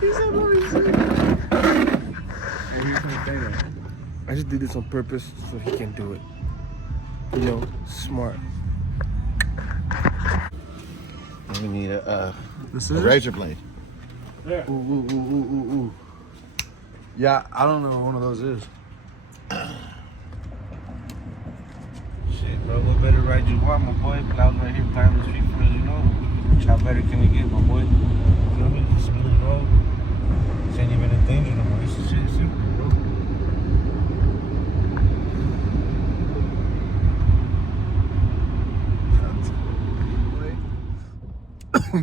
He said, let me see. And he's gonna say that. I just did this on purpose so he can do it. You know, smart. We need a razor blade. Yeah. Ooh. Yeah, I don't know what one of those is. Shit, bro, what better ride you want, my boy? Cloud's right here playing the street for us, you know. How better can it get, my boy? You feel me? Smooth road. This ain't even a danger no more. This is shit simple, bro.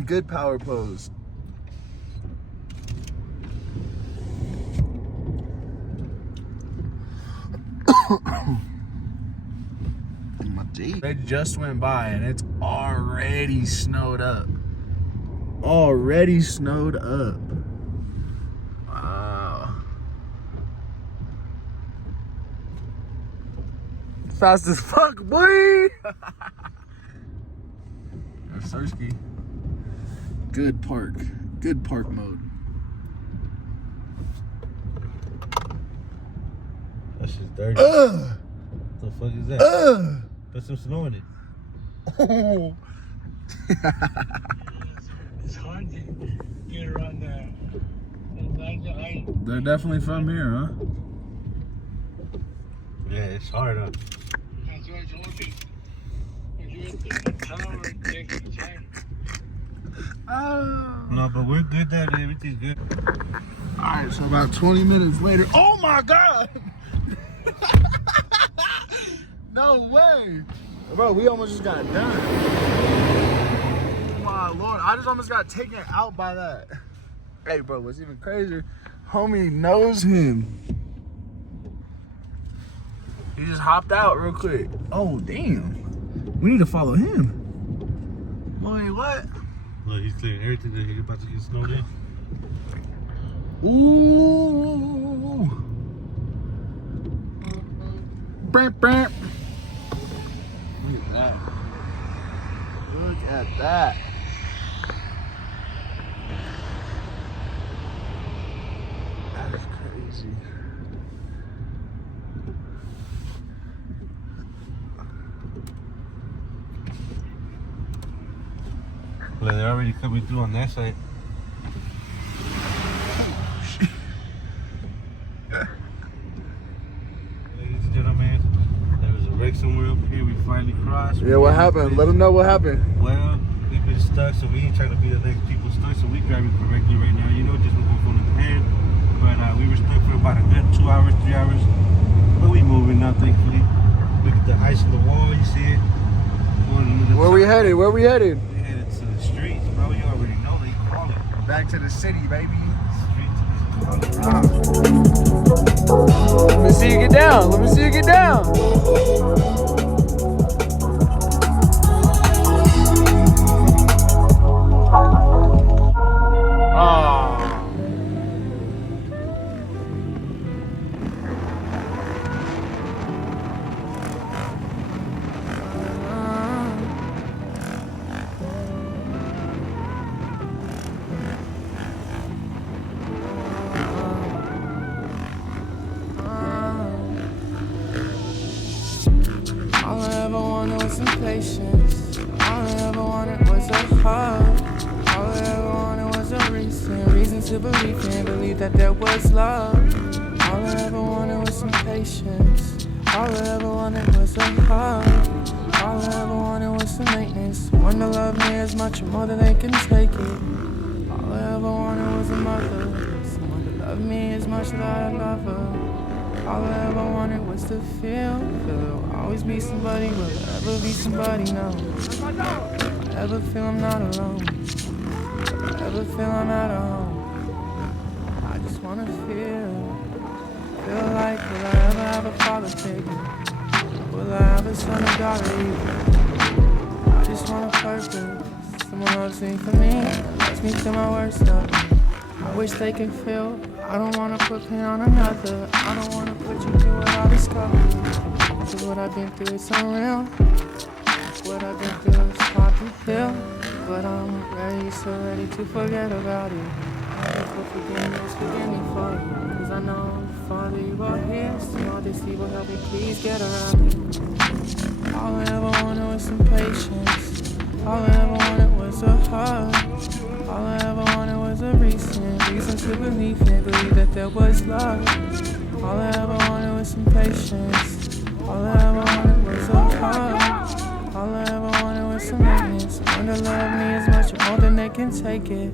Good power pose. They just went by and it's already snowed up. Already snowed up. Wow. Fast as fuck, boy. That's Sersky. Good park mode. That shit's dirty. What the fuck is that? Put some snow in it. Oh. It's hard to get around there. They're definitely from here, huh? Yeah, it's hard, huh? That's what I told you. If you're at the tower, take your time. No, but we're good there. Everything's good. Alright, so about 20 minutes later. Oh my god! No way! Bro, we almost just got done. Oh my lord, I just almost got taken out by that. Hey bro, what's even crazier? Homie knows him. He just hopped out real quick. Oh damn. We need to follow him. Boy, what? Look, he's clearing everything that he's about to get snowed in. Ooh. Bramp. Look at that. Look at that. That is crazy. Well, they're already coming through on that side. Ladies and gentlemen, there was a wreck somewhere up here. We finally crossed. Yeah, what happened? Let them know what happened. Well, we've been stuck, so we ain't trying to be the next people stuck, so we driving correctly right now. You know, just with one phone in the hand. But we were stuck for about a good 2 hours, 3 hours. But we moving now, thankfully. Look at the ice on the wall, you see it? Where we headed? We're headed to the streets, bro. You already know they call it. Back to the city, baby. Streets. Let me see you get down. Let me see you get down. All I ever wanted was some patience. All I ever wanted was a hug. All I ever wanted was a reason to believe that there was love. All I ever wanted was some patience. All I ever wanted was a hug. All I ever wanted was some maintenance. One to love me as much or more than they can take it. All I ever wanted was a mother, someone to love me as much as I love her. All I ever wanted was to feel there'll always be somebody, will there ever be somebody? No. I ever feel I'm not alone. I ever feel I'm at home. I just wanna feel like, will I ever have a father figure? Will I have a son or daughter either? I just want a purpose, someone loves me for me, lets me feel my worst stuff. I wish they could feel. I don't wanna put pain on another. I don't wanna put you through what I discovered. Cause what I've been through is unreal. What I've been through is hard to feel. But I'm ready, so ready to forget about it. Ready to forget you are here, so all these people help me please get around me. All I ever wanted was some patience. All I ever wanted was a hug. All I ever wanted was a reason to believe that there was love. All I ever wanted was some patience. All I ever wanted was a hug. All I ever wanted was some maintenance. Someone to love me as much or more than they can take it.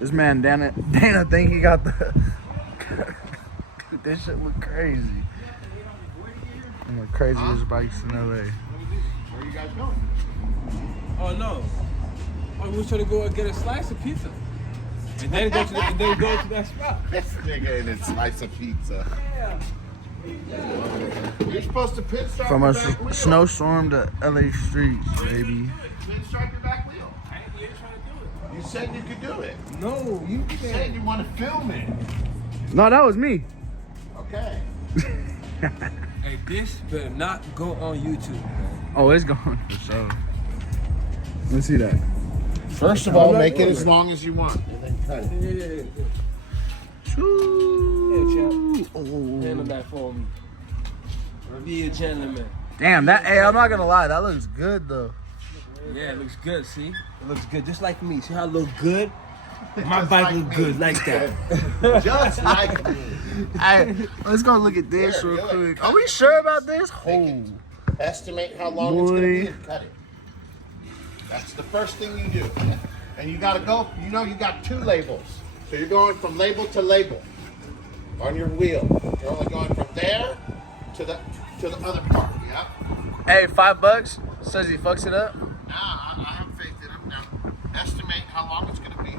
This man Dana think he got the. Dude, this shit look crazy. One of the craziest bikes in LA. Where are you guys going? Oh no! Oh, we were trying to go and get a slice of pizza, and then go to that spot. This nigga and his slice of pizza. You're supposed to pit stop From your a back wheel. snowstorm to LA streets, baby. Pit stop your back wheel. You ain't trying to do You said you could do it. it. No, you You can't. said you want to film it. No, that was me. Okay. Hey, this better not go on YouTube, man. Oh, it's gone for sure. Let's see that. First of all, make it as long as you want. And then cut it. Yeah, champ. Hand them back for me. Be a gentleman. Damn, that. Hey, I'm not gonna lie, that looks good though. Yeah, it looks good, see? It looks good, just like me. See how I look good? My Just bike like look me. good like that. Just like me. Hey, let's go look at this Here, real do it. quick. Are we sure about this? Make Oh, Estimate how long it's going to be Boy. and cut it. That's the first thing you do. And you got to go, you got two labels. So you're going from label to label on your wheel. You're only going from there to the other part, yeah? hey, $5 says he fucks it up. Nah, I have faith in him. Now, estimate how long it's going to be.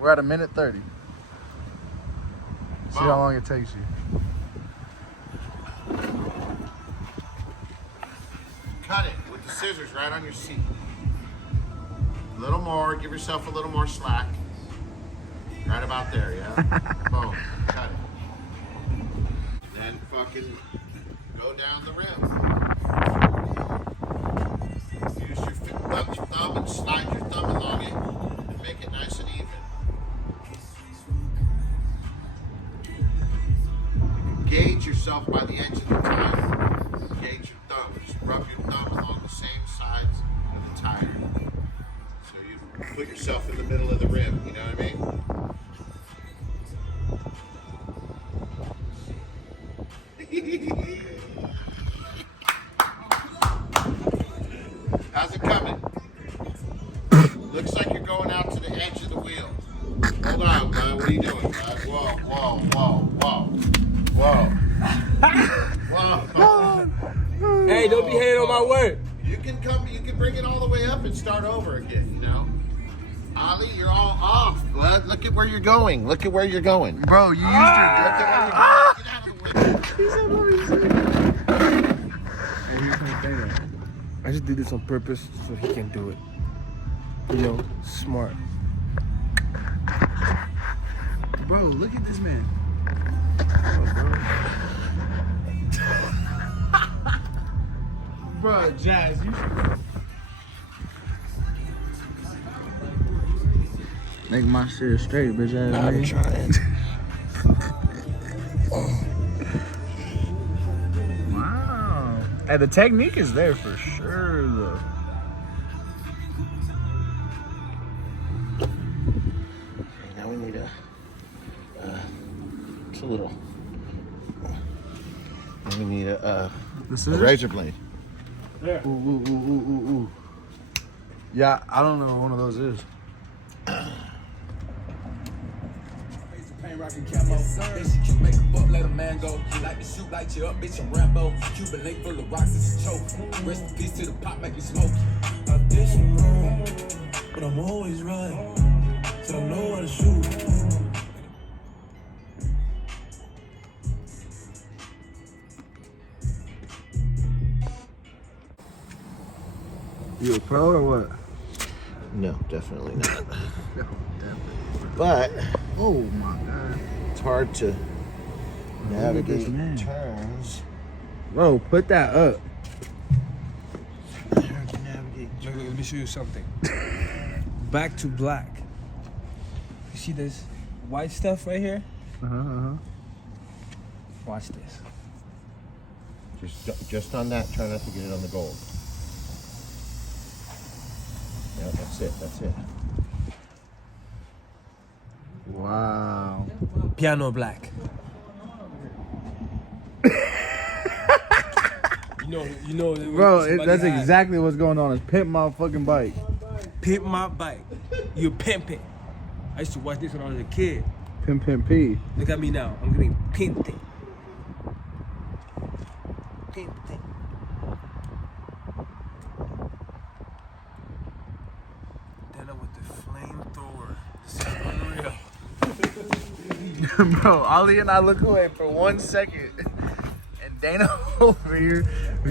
We're at 1:30. See how long it takes you. Cut it with the scissors right on your seat. A little more, give yourself a little more slack. Right about there, yeah? Boom, cut it. Then fucking go down the rim. Use your thumb and slide your thumb along it and make it nice and even. Gauge yourself by the edge of the tire. Gauge your thumb. Just rub your thumb along the same sides of the tire. So you put yourself in the middle of the rim, you know what I mean? How's it coming? Looks like you're going out to the edge of the wheel. Hold on, bud. What are you doing, bud? Whoa, whoa, whoa, whoa. Whoa. Hey, don't be hating on my work. You can bring it all the way up and start over again, you know? Ollie, you're all off, bud. Look at where you're going. Look at where you're going. Bro, you used your. Look at where you're going. Get out of the way. I just did this on purpose so he can do it. You know, smart. Bro, look at this man. Bro, Jazz, you make my shit straight, bitch ass. I'm trying. Wow. Hey, the technique is there for sure, though. Now we need it's a little. Now we need a razor blade. Ooh. Yeah, I don't know what one of those is. Rockin' camo, bitch, cute, make a fuck, let a man go. You like to shoot, light you up, bitch, I'm Rambo. Cuban lake full of rocks, it's a choke. Rest in peace to the pop, make it smoke. I did some wrong, but I'm always right. So I know how to shoot. You a pro or what? No, definitely not. But Oh my god. it's hard to navigate this man. turns. Bro, put that up. Hard to navigate. Let me show you something. Back to black. You see this white stuff right here? Watch this. Just on that, try not to get it on the gold. Yeah, that's it. That's it. Wow. Piano black. you know. Bro, somebody that's had exactly what's going on. Is pimp my fucking bike. Pimp my bike. You pimp it. I used to watch this when I was a kid. Pimp P. Look at me now. I'm getting pimped. Pimped. Then with the flamethrower. This is unreal. Bro, Ali and I look away for 1 second. And Dana over here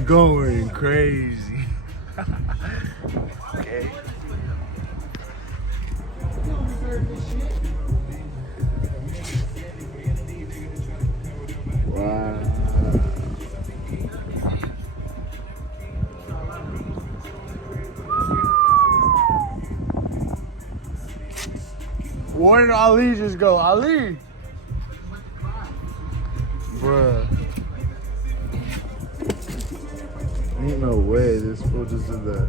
going crazy. Okay. Wow. Where did Ali just go? Ali! Bruh. Ain't no way this fool just did that.